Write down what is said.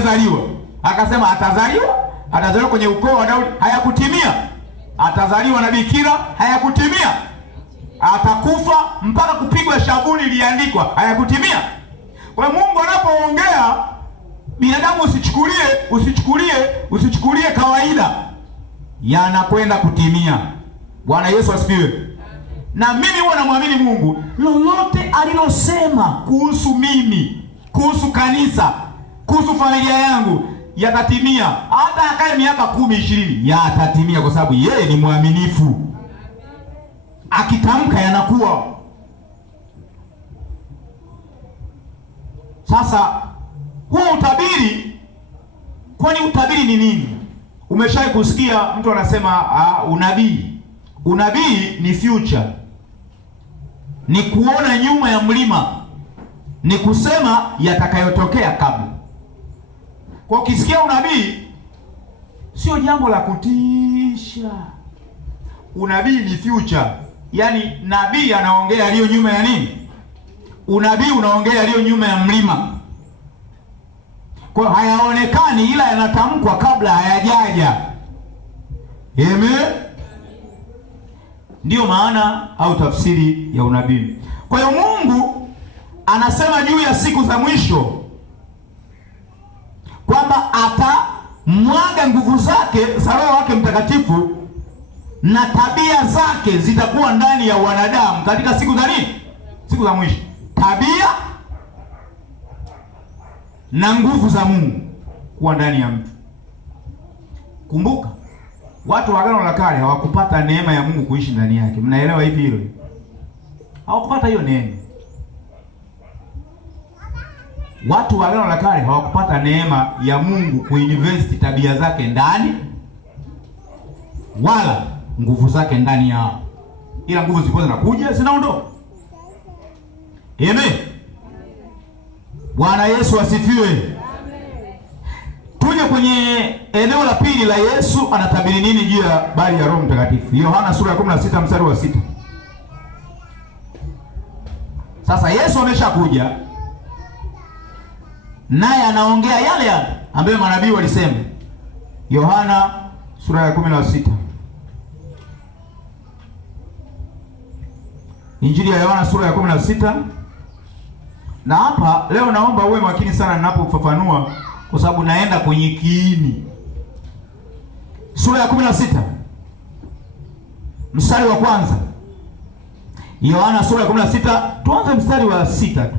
hajazaliwa. Akasema atazaliwa kwenye ukoo wa Daudi, hayakutimia. Atazaliwa na bikira, hayakutimia. Atakufa mpaka kupigwa shabuni iliandikwa, hayakutimia. Kwa Mungu anapoongea, binadamu usichukulie kawaida, yanakwenda kutimia. Bwana Yesu asifiwe. Na mimi huwa namwamini Mungu, lolote alilosema kuhusu mimi, kuhusu kanisa, kuhusu familia yangu, yatatimia. Hata akae miaka 10, 20, yatatimia kwa sababu yeye ni mwaminifu. Akitamka yanakuwa. Sasa huo utabiri, kwani utabiri ni nini? Umeshawahi kusikia mtu anasema unabii? Unabii ni future, ni kuona nyuma ya mlima, ni kusema yatakayotokea kabla. Kwa ukisikia unabii, sio jambo la kutisha. Unabii ni future, yaani nabii anaongea yaliyo nyuma ya nini? Unabii unaongea yaliyo nyuma ya mlima. Kwa hayaonekani, ila yanatamkwa kabla hayajaja. Amen. Ndiyo maana au tafsiri ya unabii. Kwa hiyo Mungu anasema juu ya siku za mwisho kwamba atamwaga nguvu zake za Roho wake Mtakatifu, na tabia zake zitakuwa ndani ya wanadamu katika siku za nini? Siku za mwisho. Tabia na nguvu za Mungu kuwa ndani ya mtu. Kumbuka, watu wa Agano la Kale hawakupata neema ya Mungu kuishi ndani yake. Mnaelewa hivi hilo? Hawakupata hiyo neema. Watu wa Agano la Kale hawakupata neema ya Mungu kuinvest tabia zake ndani, wala nguvu zake ndani yao. Ila nguvu zilikuwa zinakuja, zinaondoka. Amen. Bwana Yesu asifiwe. Amen. Tuje kwenye eneo la pili la Yesu anatabiri nini juu ya habari ya Roho Mtakatifu. Yohana sura ya 16 mstari wa 6. Sasa Yesu ameshakuja, naye anaongea yale yale ambayo manabii walisema. Yohana sura ya 16. Injili ya Yohana sura ya 16. Na hapa leo naomba uwe makini sana ninapofafanua, kwa sababu naenda kwenye kiini. Sura ya 16 mstari wa kwanza. Yohana sura ya 16, tuanze mstari wa 6 tu.